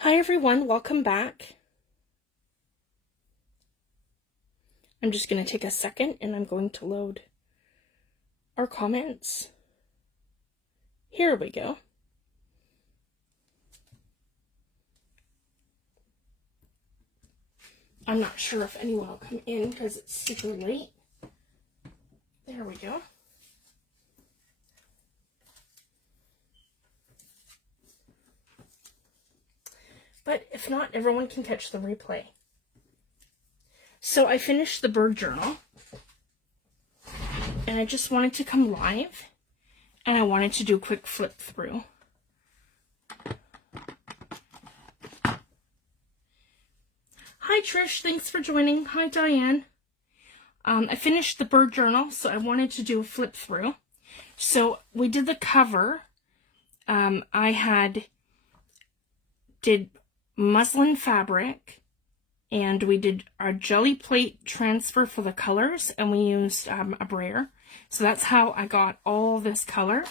Hi everyone, welcome back. I'm just going to take a second and I'm going to load our comments. Here we go. I'm not sure if anyone will come in because it's super late. There we go. But if not, everyone can catch the replay. So I finished the bird journal and I just wanted to come live and I wanted to do a quick flip through. Hi Trish, thanks for joining. Hi Diane. I finished the bird journal, so I wanted to do a flip through. So we did the cover. I did muslin fabric, and we did our jelly plate transfer for the colors, and we used a brayer. So that's how I got all this color,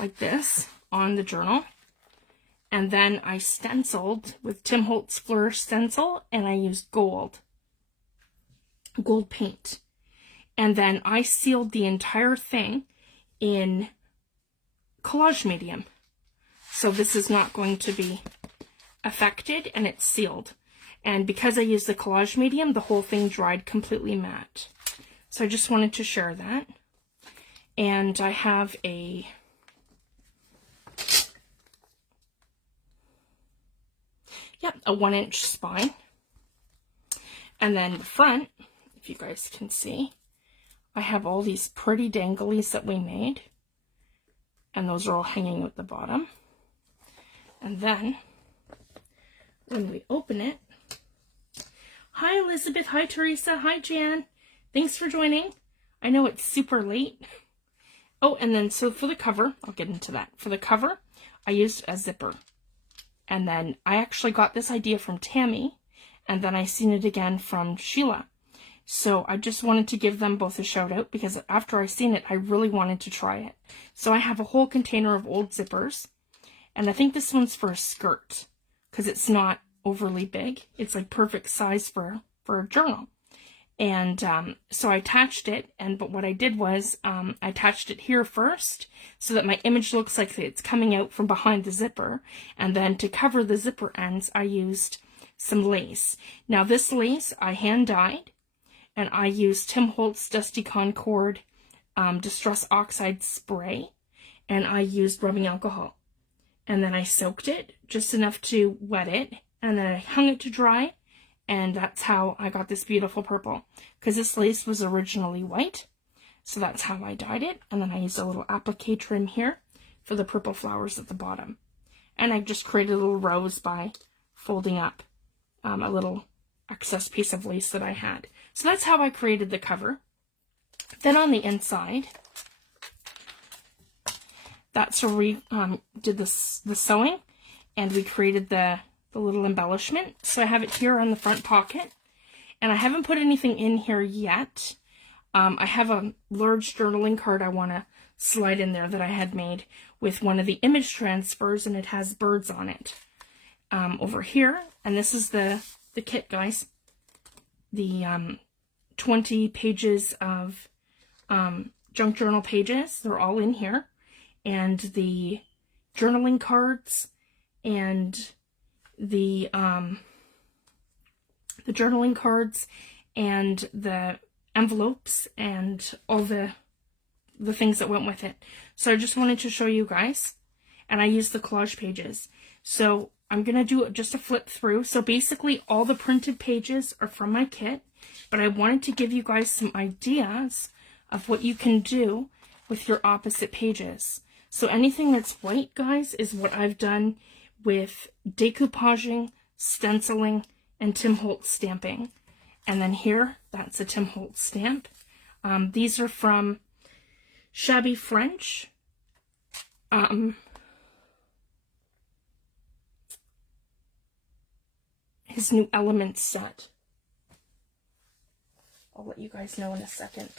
like this, on the journal. And then I stenciled with Tim Holtz Flourish stencil, and I used gold paint. And then I sealed the entire thing in collage medium. So this is not going to be affected, and it's sealed. And because I used the collage medium, the whole thing dried completely matte. So I just wanted to share that. And I have a a 1-inch spine. And then the front, if you guys can see, I have all these pretty danglies that we made. And those are all hanging at the bottom. And then, when we open it, hi Elizabeth, hi Teresa, hi Jan. Thanks for joining. I know it's super late. Oh, and then so for the cover, I'll get into that. For the cover, I used a zipper. And then I actually got this idea from Tammy, and then I seen it again from Sheila. So I just wanted to give them both a shout out because after I seen it, I really wanted to try it. So I have a whole container of old zippers, and I think this one's for a skirt because it's not overly big. It's like perfect size for a journal. And so I attached it, but what I did was I attached it here first so that my image looks like it's coming out from behind the zipper. And then to cover the zipper ends, I used some lace. Now this lace I hand dyed, and I used Tim Holtz Dusty Concord Distress Oxide spray, and I used rubbing alcohol. And then I soaked it just enough to wet it, and then I hung it to dry. And that's how I got this beautiful purple, because this lace was originally white. So that's how I dyed it. And then I used a little applique trim here for the purple flowers at the bottom. And I just created a little rose by folding up a little excess piece of lace that I had. So that's how I created the cover. Then on the inside, that's where we did the sewing, and we created the little embellishment. So I have it here on the front pocket, and I haven't put anything in here yet. I have a large journaling card I want to slide in there that I had made with one of the image transfers, and it has birds on it over here. And this is the kit, guys. The 20 pages of junk journal pages, they're all in here, and the journaling cards and the journaling cards and the envelopes and all the things that went with it. So I just wanted to show you guys, and I used the collage pages. So I'm gonna do just a flip through. So basically all the printed pages are from my kit, but I wanted to give you guys some ideas of what you can do with your opposite pages. So anything that's white, guys, is what I've done with decoupaging, stenciling, and Tim Holtz stamping. And then here, that's a Tim Holtz stamp. These are from Shabby French. His new Elements set. I'll let you guys know in a second.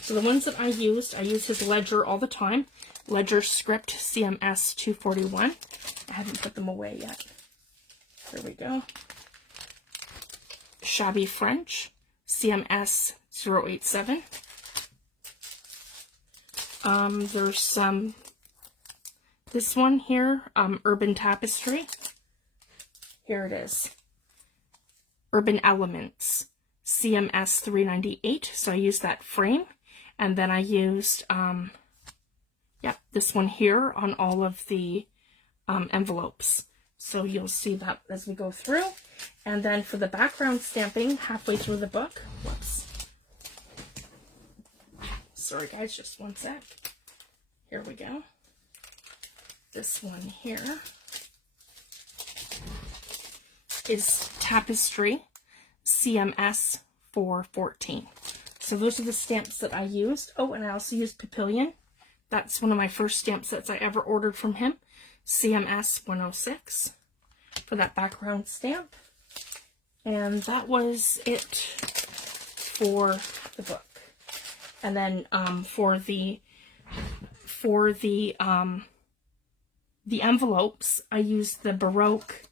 So the ones that I use his Ledger all the time. Ledger Script CMS 241. I haven't put them away yet. Here we go. Shabby French, CMS 087. There's some, this one here, Urban Tapestry. Here it is. Urban Elements, CMS 398. So I used that frame. And then I used, this one here on all of the envelopes. So you'll see that as we go through. And then for the background stamping, halfway through the book, whoops. Sorry guys, just one sec. Here we go. This one here is Tapestry CMS 414. So those are the stamps that I used. Oh, and I also used Papillion. That's one of my first stamp sets I ever ordered from him. CMS 106 for that background stamp. And that was it for the book. And then for the envelopes, I used the Baroque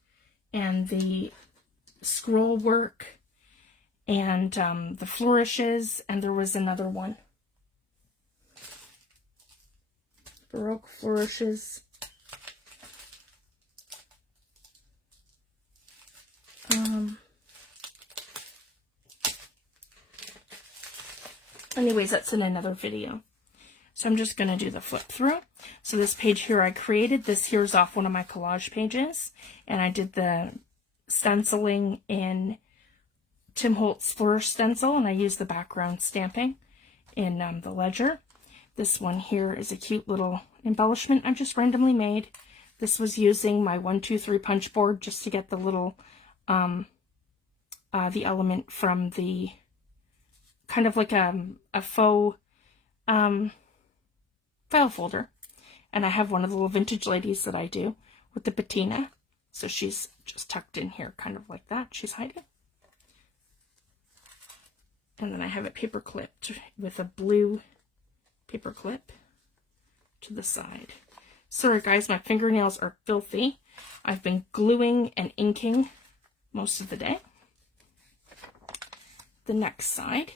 and the scroll work and the flourishes, and there was another one. Baroque flourishes. Anyways, that's in another video. So I'm just going to do the flip through. So this page here I created. This here's off one of my collage pages. And I did the stenciling in Tim Holtz Flourish stencil. And I used the background stamping in the ledger. This one here is a cute little embellishment I just randomly made. This was using my 123 punch board just to get the little, the element from the, kind of like a faux file folder. And I have one of the little vintage ladies that I do with the patina. So she's just tucked in here, kind of like that. She's hiding. And then I have it paper clipped with a blue paper clip to the side. Sorry guys, my fingernails are filthy. I've been gluing and inking most of the day. The next side.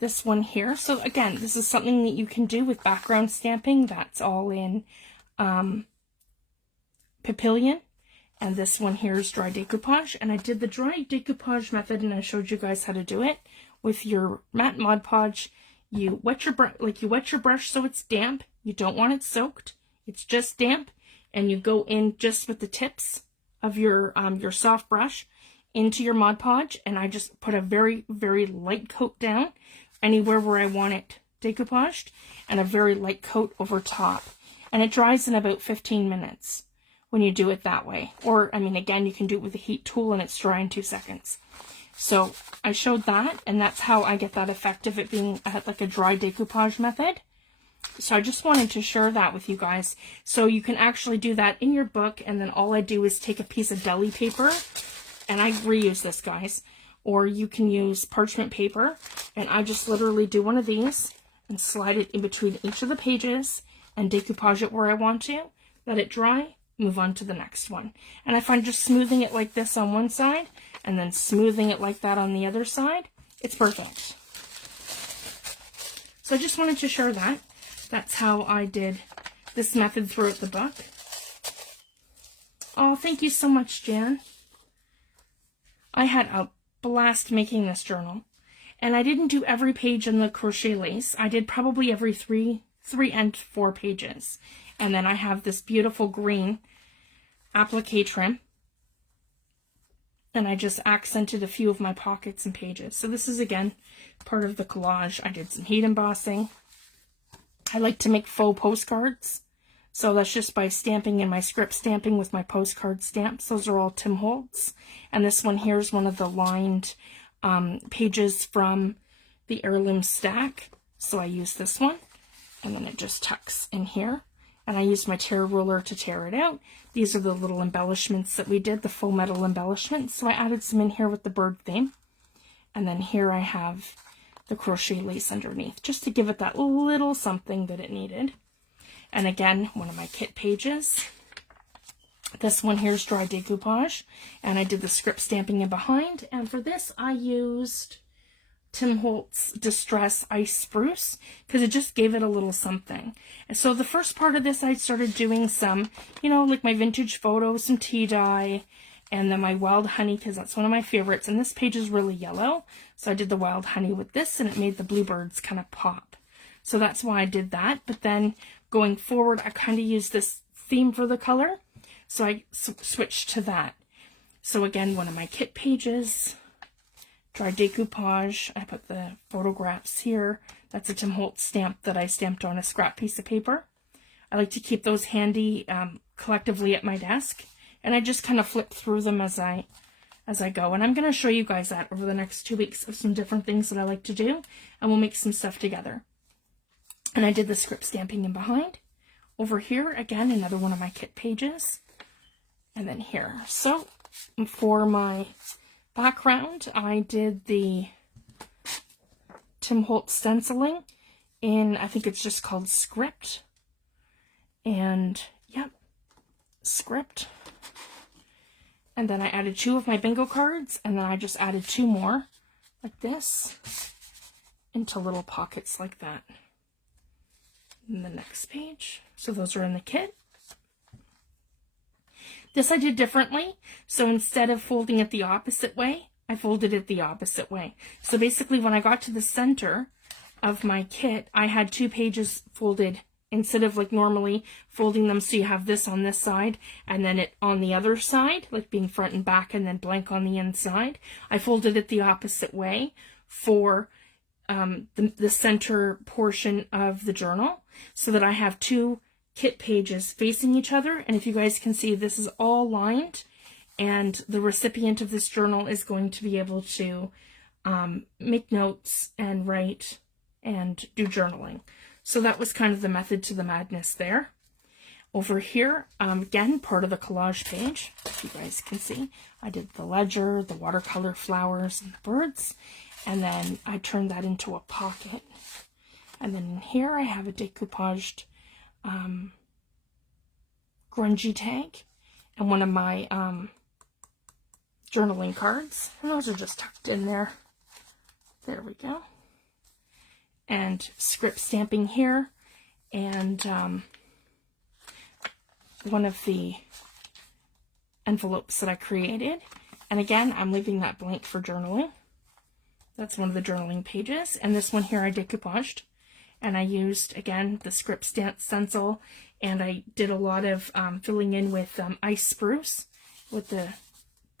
This one here. So again, this is something that you can do with background stamping. That's all in Papillion. And this one here is dry decoupage. And I did the dry decoupage method and I showed you guys how to do it. With your matte Mod Podge, you wet your brush so it's damp. You don't want it soaked. It's just damp. And you go in just with the tips of your soft brush into your Mod Podge. And I just put a very, very light coat down anywhere where I want it decoupaged, and a very light coat over top. And it dries in about 15 minutes when you do it that way. Or, I mean, again, you can do it with a heat tool and it's dry in 2 seconds. So I showed that, and that's how I get that effect of it being like a dry decoupage method. So I just wanted to share that with you guys. So you can actually do that in your book, and then all I do is take a piece of deli paper, and I reuse this, guys. Or you can use parchment paper, and I just literally do one of these and slide it in between each of the pages and decoupage it where I want to, let it dry, move on to the next one. And I find just smoothing it like this on one side and then smoothing it like that on the other side, it's perfect. So I just wanted to share that. That's how I did this method throughout the book. Oh, thank you so much, Jan. I had a blast making this journal, and I didn't do every page in the crochet lace. I did probably every three and 4 pages. And then I have this beautiful green applique trim, and I just accented a few of my pockets and pages. So this is again part of the collage. I did some heat embossing. I like to make faux postcards, so that's just by stamping in my script stamping with my postcard stamps. Those are all Tim Holtz. And this one here is one of the lined pages from the Heirloom Stack. So I use this one, and then it just tucks in here. And I used my tear ruler to tear it out. These are the little embellishments that we did, the faux metal embellishments. So I added some in here with the bird theme. And then here I have the crochet lace underneath, just to give it that little something that it needed. And again, one of my kit pages. This one here is dry decoupage, and I did the script stamping in behind. And for this, I used Tim Holtz Distress Ice Spruce because it just gave it a little something. And so the first part of this, I started doing some, you know, like my vintage photos, some tea dye, and then my wild honey because that's one of my favorites. And this page is really yellow, so I did the wild honey with this, and it made the bluebirds kind of pop. So that's why I did that. But then going forward, I kind of used this theme for the color, so I switched to that. So again, one of my kit pages, dry decoupage. I put the photographs here. That's a Tim Holtz stamp that I stamped on a scrap piece of paper. I like to keep those handy collectively at my desk, and I just kind of flip through them as I go. And I'm going to show you guys that over the next 2 weeks of some different things that I like to do, and we'll make some stuff together. And I did the script stamping in behind. Over here, again, another one of my kit pages. And then here. So for my background, I did the Tim Holtz stenciling in, I think it's just called Script. And, yep, Script. And then I added 2 of my bingo cards, and then I just added 2 more, like this, into little pockets like that. And the next page. So those are in the kit. This I did differently. So instead of folding it the opposite way, I folded it the opposite way. So basically when I got to the center of my kit, I had 2 pages folded instead of like normally folding them so you have this on this side and then it on the other side, like being front and back and then blank on the inside. I folded it the opposite way for the center portion of the journal so that I have 2 kit pages facing each other. And if you guys can see, this is all lined, and the recipient of this journal is going to be able to make notes and write and do journaling. So that was kind of the method to the madness there. Over here, again, part of the collage page, if you guys can see, I did the ledger, the watercolor flowers, and the birds, and then I turned that into a pocket. And then here I have a decoupaged grungy tag and one of my journaling cards. And those are just tucked in there. There we go. And script stamping here, and one of the envelopes that I created. And again, I'm leaving that blank for journaling. That's one of the journaling pages. And this one here I decoupaged. And I used, again, the script stencil, and I did a lot of filling in with ice spruce with the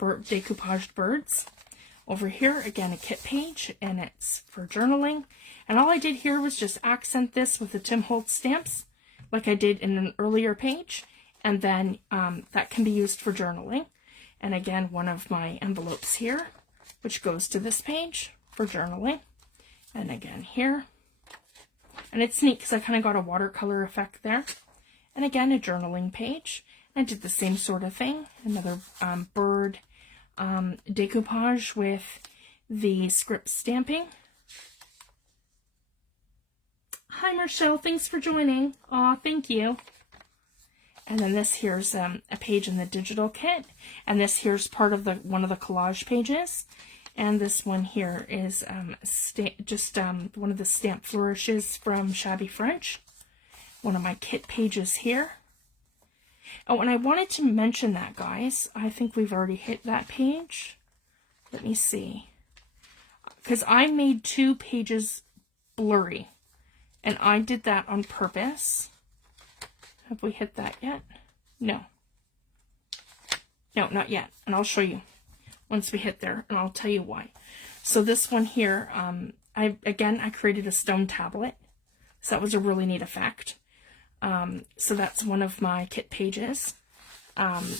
decoupaged birds. Over here, again, a kit page, and it's for journaling. And all I did here was just accent this with the Tim Holtz stamps, like I did in an earlier page. And then that can be used for journaling. And again, one of my envelopes here, which goes to this page for journaling. And again here. And it's neat because I kind of got a watercolor effect there. And again, a journaling page. I did the same sort of thing. Another bird decoupage with the script stamping. Hi, Marshall. Thanks for joining. Aw, thank you. And then this here's a page in the digital kit. And this here's part of one of the collage pages. And this one here is one of the stamp flourishes from Shabby French. One of my kit pages here. Oh, and I wanted to mention that, guys. I think we've already hit that page. Let me see. Because I made 2 pages blurry. And I did that on purpose. Have we hit that yet? No. No, not yet. And I'll show you once we hit there, and I'll tell you why. So this one here, I created a stone tablet. So that was a really neat effect. So that's one of my kit pages.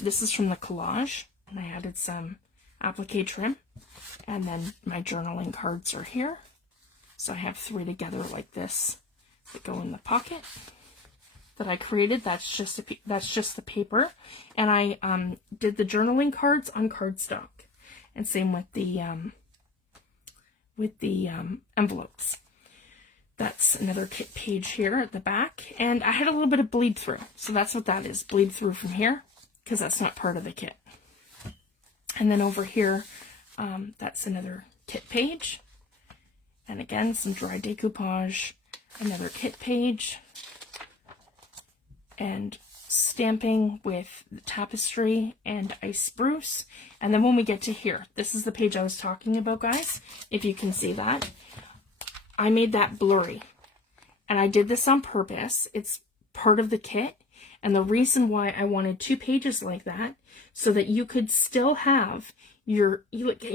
This is from the collage, and I added some applique trim. And then my journaling cards are here. So I have 3 together like this that go in the pocket that I created. That's just the paper. And I did the journaling cards on cardstock. And same with the envelopes. That's another kit page here at the back. And I had a little bit of bleed through. So that's what that is, bleed through from here. because that's not part of the kit. And then over here, that's another kit page. And again, some dry decoupage, another kit page, and stamping with the tapestry and ice spruce. And then when we get to here, this is the page I was talking about, guys. If you can see that, I made that blurry. And I did this on purpose. It's part of the kit. And the reason why I wanted 2 pages like that, so that you could still have you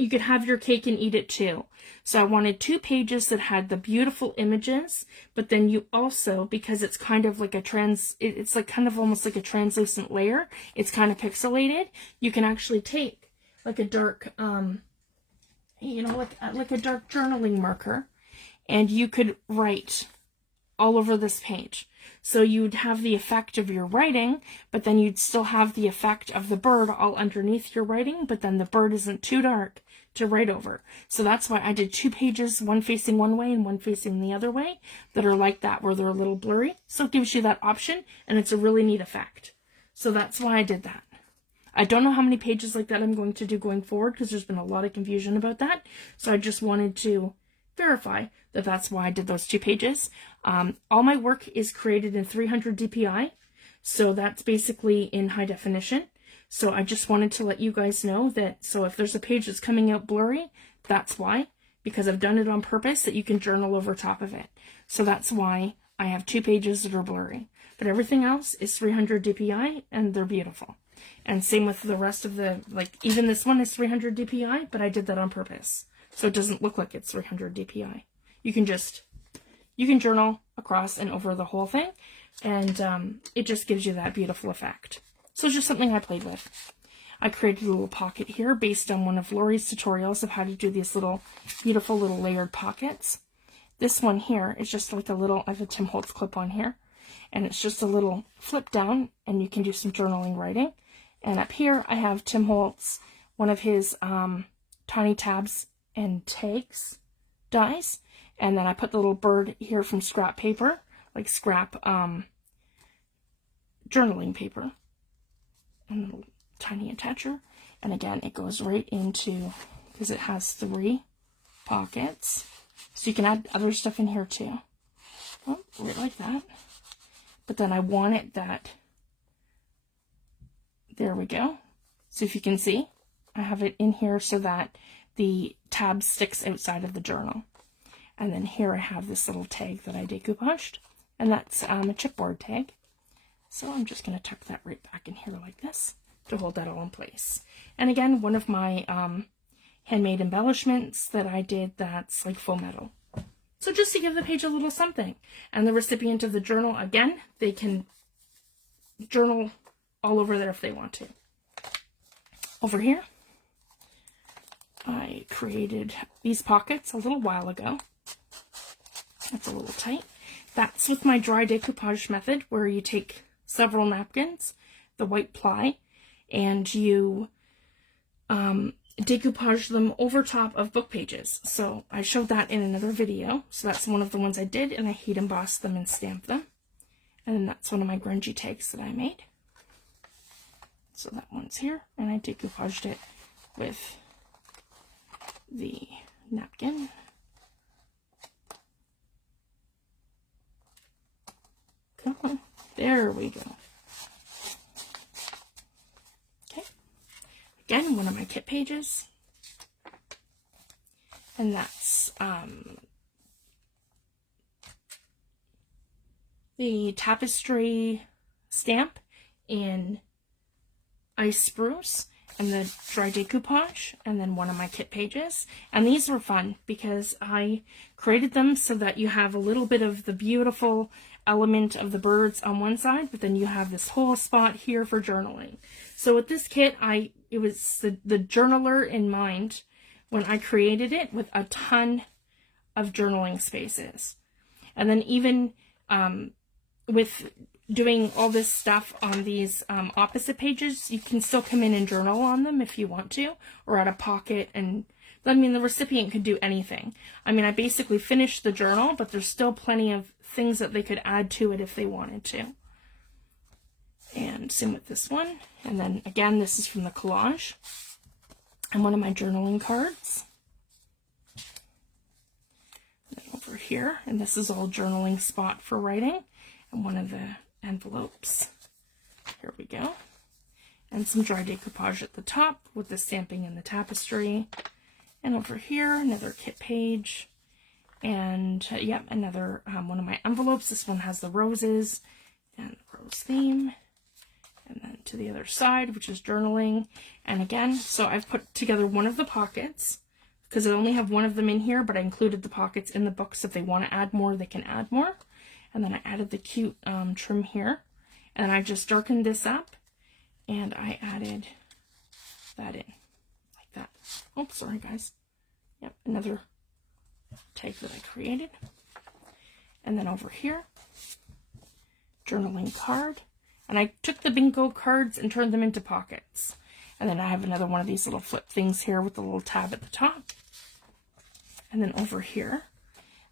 could have your cake and eat it too. So I wanted 2 pages that had the beautiful images, but then you also, because it's kind of like it's like kind of almost like a translucent layer, it's kind of pixelated, you can actually take like a dark, like a dark journaling marker, and you could write all over this page. So you'd have the effect of your writing, but then you'd still have the effect of the bird all underneath your writing, but then the bird isn't too dark to write over. So that's why I did 2 pages, one facing one way and one facing the other way, that are like that, where they're a little blurry. So it gives you that option, and it's a really neat effect. So that's why I did that. I don't know how many pages like that I'm going to do going forward, because there's been a lot of confusion about that. So I just wanted to verify that that's why I did those 2 pages. All my work is created in 300 DPI, so that's basically in high definition. So I just wanted to let you guys know that, so if there's a page that's coming out blurry, that's why, because I've done it on purpose, that you can journal over top of it. So that's why I have 2 pages that are blurry. But everything else is 300 DPI, and they're beautiful. And same with the rest of the, like, even this one is 300 DPI, but I did that on purpose, so it doesn't look like it's 300 DPI. You can journal across and over the whole thing, and it just gives you that beautiful effect. So it's just something I played with. I created a little pocket here based on one of Lori's tutorials of how to do these little beautiful little layered pockets. This one here is just like a little, I have a Tim Holtz clip on here, and it's just a little flip down, and you can do some journaling writing. And up here I have Tim Holtz, one of his tiny tabs and tags dies, and then I put the little bird here from scrap paper, like scrap journaling paper, and a little tiny attacher. And again, it goes right into, because it has 3 pockets, so you can add other stuff in here too. Oh, right like that. But then I want it that, there we go. So if you can see, I have it in here so that the tab sticks outside of the journal. And then here I have this little tag that I decoupaged, and that's a chipboard tag. So I'm just going to tuck that right back in here like this to hold that all in place. And again, one of my handmade embellishments that I did that's like faux metal. So just to give the page a little something. And the recipient of the journal, again, they can journal all over there if they want to. Over here, I created these pockets a little while ago. That's a little tight. That's with my dry decoupage method, where you take several napkins, the white ply, and you decoupage them over top of book pages. So I showed that in another video. So that's one of the ones I did, and I heat embossed them and stamped them. And then that's one of my grungy tags that I made. So that one's here, and I decoupaged it with the napkin. Come on, there we go. Okay, again, one of my kit pages, and that's the tapestry stamp in ice spruce and the dry decoupage, and then one of my kit pages. And these were fun because I created them so that you have a little bit of the beautiful element of the birds on one side, but then you have this whole spot here for journaling. So with this kit, it was the journaler in mind when I created it, with a ton of journaling spaces. And then even with doing all this stuff on these opposite pages, you can still come in and journal on them if you want to, or add a pocket. And I mean, the recipient could do anything. I mean, I basically finished the journal, but there's still plenty of things that they could add to it if they wanted to. And same with this one. And then again, this is from the collage. And one of my journaling cards. And then over here, and this is all journaling spot for writing. And one of the envelopes. Here we go. And some dry decoupage at the top with the stamping and the tapestry. And over here, another kit page. And yep, another one of my envelopes. This one has the roses and the rose theme. And then to the other side, which is journaling. And again, so I've put together one of the pockets because I only have one of them in here, but I included the pockets in the book. So if they want to add more, they can add more. And then I added the cute trim here. And I just darkened this up and I added that in like that. Oh, sorry guys. Yep, another tag that I created. And then over here, journaling card. And I took the bingo cards and turned them into pockets. And then I have another one of these little flip things here with the little tab at the top. And then over here,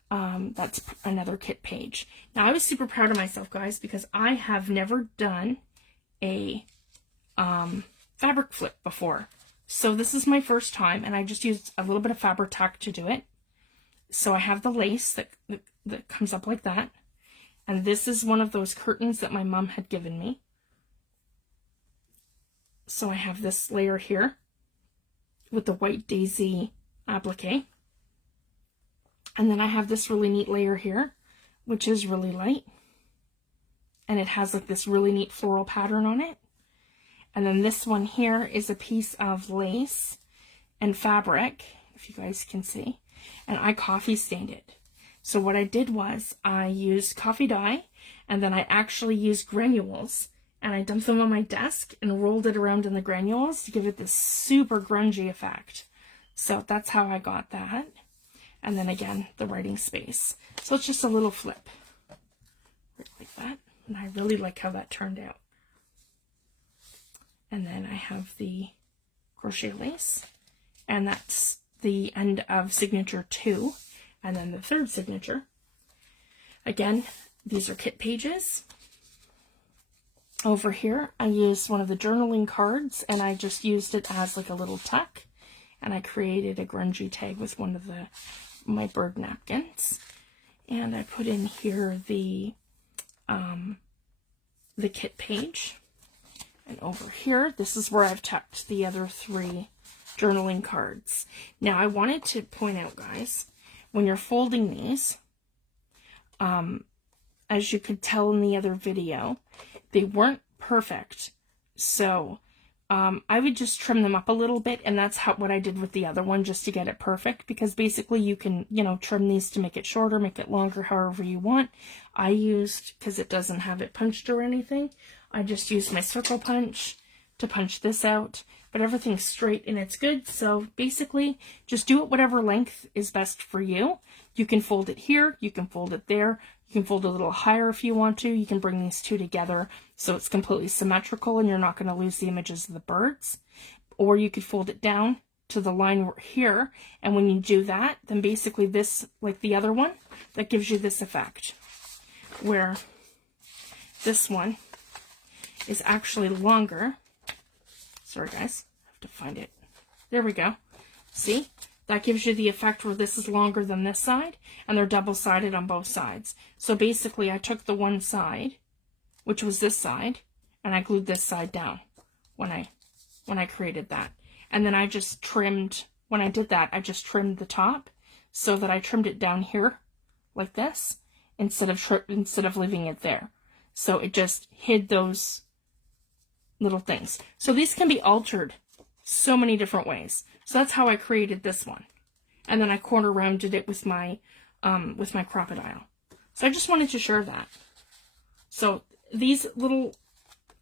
that's another kit page. Now I was super proud of myself, guys, because I have never done a fabric flip before. So this is my first time, and I just used a little bit of Fabri-Tac to do it. So I have the lace that comes up like that. And this is one of those curtains that my mom had given me. So I have this layer here with the white daisy applique. And then I have this really neat layer here, which is really light. And it has like this really neat floral pattern on it. And then this one here is a piece of lace and fabric, if you guys can see. And I coffee stained it. So what I did was I used coffee dye, and then I actually used granules, and I dumped them on my desk and rolled it around in the granules to give it this super grungy effect. So that's how I got that. And then again, the writing space. So it's just a little flip. Right like that. And I really like how that turned out. And then I have the crochet lace. And that's the end of signature 2. And then the third signature. Again, these are kit pages. Over here, I used one of the journaling cards, and I just used it as like a little tuck. And I created a grungy tag with one of my bird napkins. And I put in here the kit page. And over here, this is where I've tucked the other 3 journaling cards. Now, I wanted to point out, guys, when you're folding these, as you could tell in the other video, they weren't perfect. So I would just trim them up a little bit, and that's what I did with the other one, just to get it perfect, because basically you can, trim these to make it shorter, make it longer, however you want. I used, because it doesn't have it punched or anything, I just used my circle punch to punch this out, but everything's straight and it's good. So basically just do it whatever length is best for you. You can fold it here, you can fold it there, you can fold a little higher if you want to. You can bring these 2 together so it's completely symmetrical and you're not going to lose the images of the birds. Or you could fold it down to the line here, and when you do that, then basically this, like the other one, that gives you this effect, where this one is actually longer. Sorry guys, I have to find it. There we go. See? That gives you the effect where this is longer than this side, and they're double-sided on both sides. So basically I took the one side, which was this side, and I glued this side down when I created that. And then I just trimmed, when I did that, I just trimmed the top so that I trimmed it down here like this instead of leaving it there. So it just hid those little things. So these can be altered so many different ways. So that's how I created this one. And then I corner rounded it with my crocodile. So I just wanted to share that. So these little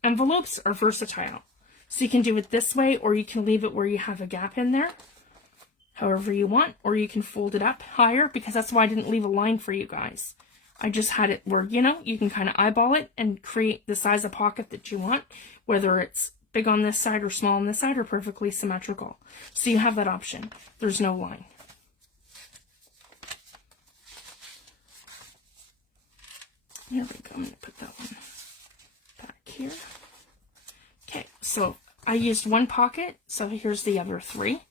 envelopes are versatile. So you can do it this way, or you can leave it where you have a gap in there, however you want, or you can fold it up higher, because that's why I didn't leave a line for you guys. I just had it where, you can kind of eyeball it and create the size of pocket that you want, whether it's big on this side or small on this side or perfectly symmetrical. So you have that option. There's no line. There we go. I'm going to put that one back here. Okay, so I used one pocket, so here's the other 3.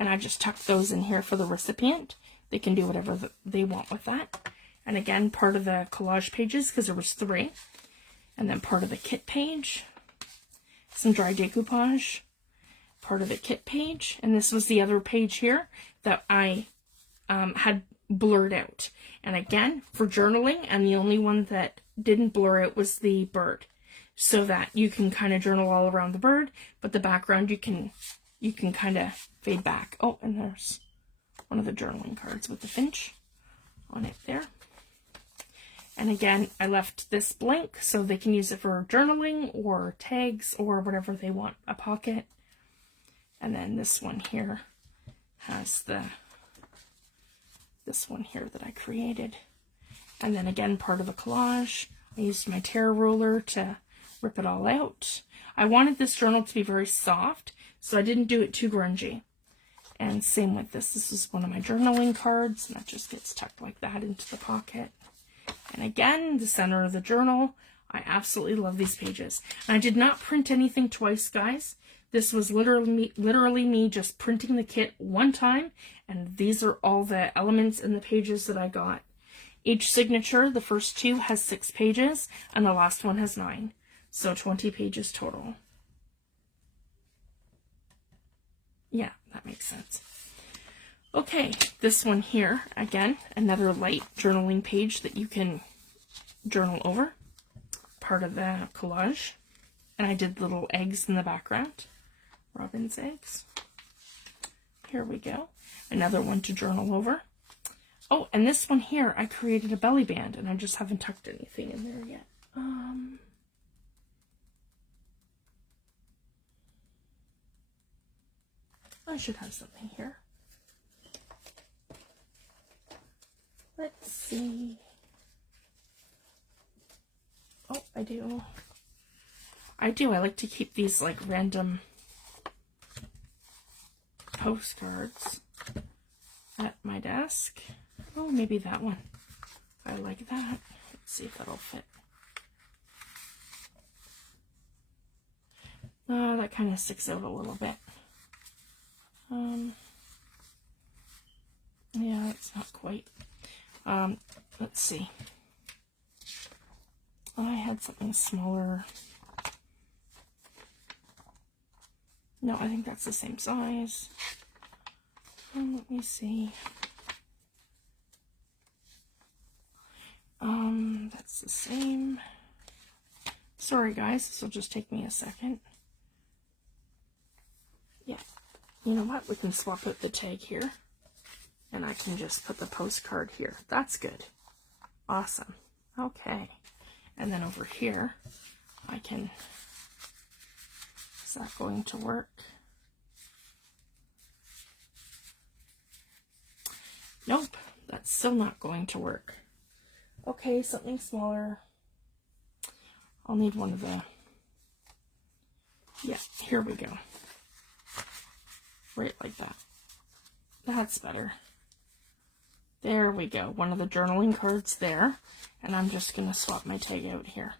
And I just tucked those in here for the recipient. They can do whatever they want with that. And again, part of the collage pages, because there was 3. And then part of the kit page. Some dry decoupage. Part of the kit page. And this was the other page here that I had blurred out. And again, for journaling, and the only one that didn't blur out was the bird. So that you can kind of journal all around the bird, but the background you can kind of fade back. Oh, and there's one of the journaling cards with the finch on it there. And again, I left this blank so they can use it for journaling or tags or whatever they want, a pocket. And then this one here has this one here that I created. And then again, part of the collage. I used my tear ruler to rip it all out. I wanted this journal to be very soft, so I didn't do it too grungy. And same with this. This is one of my journaling cards, and that just gets tucked like that into the pocket. And again, the center of the journal. I absolutely love these pages. And I did not print anything twice, guys. This was literally me just printing the kit one time, and these are all the elements in the pages that I got. Each signature, the first 2 has 6 pages, and the last one has 9. So 20 pages total. Yeah, that makes sense. Okay, this one here, again, another light journaling page that you can journal over. Part of the collage. And I did little eggs in the background. Robin's eggs. Here we go. Another one to journal over. Oh, and this one here, I created a belly band, and I just haven't tucked anything in there yet. I should have something here. Let's see. Oh, I do. I like to keep these like random postcards at my desk. Oh, maybe that one. I like that. Let's see if that'll fit. Oh, that kind of sticks out a little bit. Yeah, it's not quite. Let's see. I had something smaller. No, I think that's the same size. Let me see. That's the same. Sorry guys, this will just take me a second. Yeah. You know what? We can swap out the tag here. And I can just put the postcard here. That's good. Awesome. Okay. And then over here, I can... Is that going to work? Nope. That's still not going to work. Okay, something smaller. I'll need one of the... Yeah, here we go. Right like that. That's better. There we go. One of the journaling cards there. And I'm just going to swap my tag out here.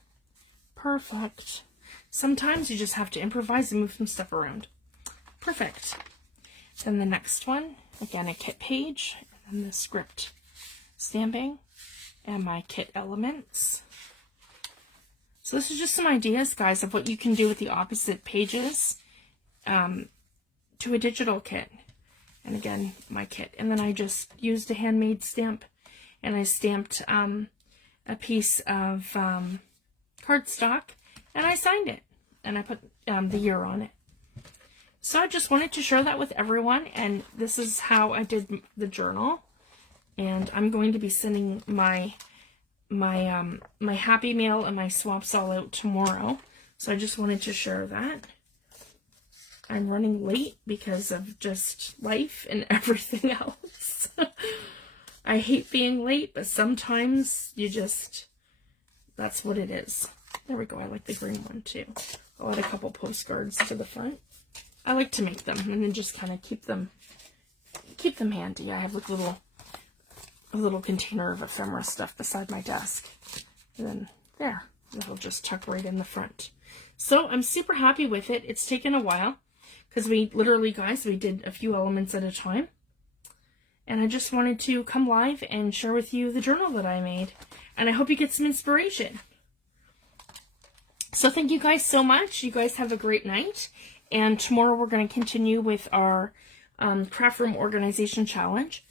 Perfect. Sometimes you just have to improvise and move some stuff around. Perfect. Then the next one, again a kit page, and then the script stamping, and my kit elements. So this is just some ideas, guys, of what you can do with the opposite pages to a digital kit. And again, my kit. And then I just used a handmade stamp, and I stamped a piece of cardstock, and I signed it, and I put the year on it. So I just wanted to share that with everyone, and this is how I did the journal. And I'm going to be sending my happy mail and my swaps all out tomorrow. So I just wanted to share that. I'm running late because of just life and everything else. I hate being late, but sometimes you just, that's what it is. There we go. I like the green one too. I'll add a couple postcards to the front. I like to make them and then just kind of keep them handy. I have like a little container of ephemera stuff beside my desk. And then there, it'll just tuck right in the front. So I'm super happy with it. It's taken a while because we literally, guys, we did a few elements at a time. And I just wanted to come live and share with you the journal that I made. And I hope you get some inspiration. So thank you guys so much. You guys have a great night. And tomorrow we're going to continue with our craft room organization challenge.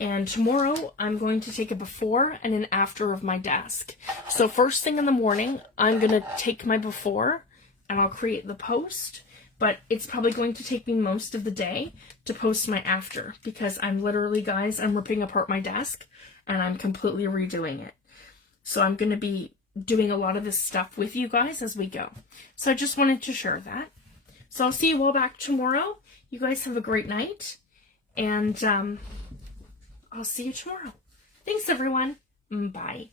And tomorrow I'm going to take a before and an after of my desk. So first thing in the morning, I'm going to take my before and I'll create the post. But it's probably going to take me most of the day to post my after because I'm literally, guys, I'm ripping apart my desk and I'm completely redoing it. So I'm going to be doing a lot of this stuff with you guys as we go. So I just wanted to share that. So I'll see you all back tomorrow. You guys have a great night and I'll see you tomorrow. Thanks, everyone. Bye.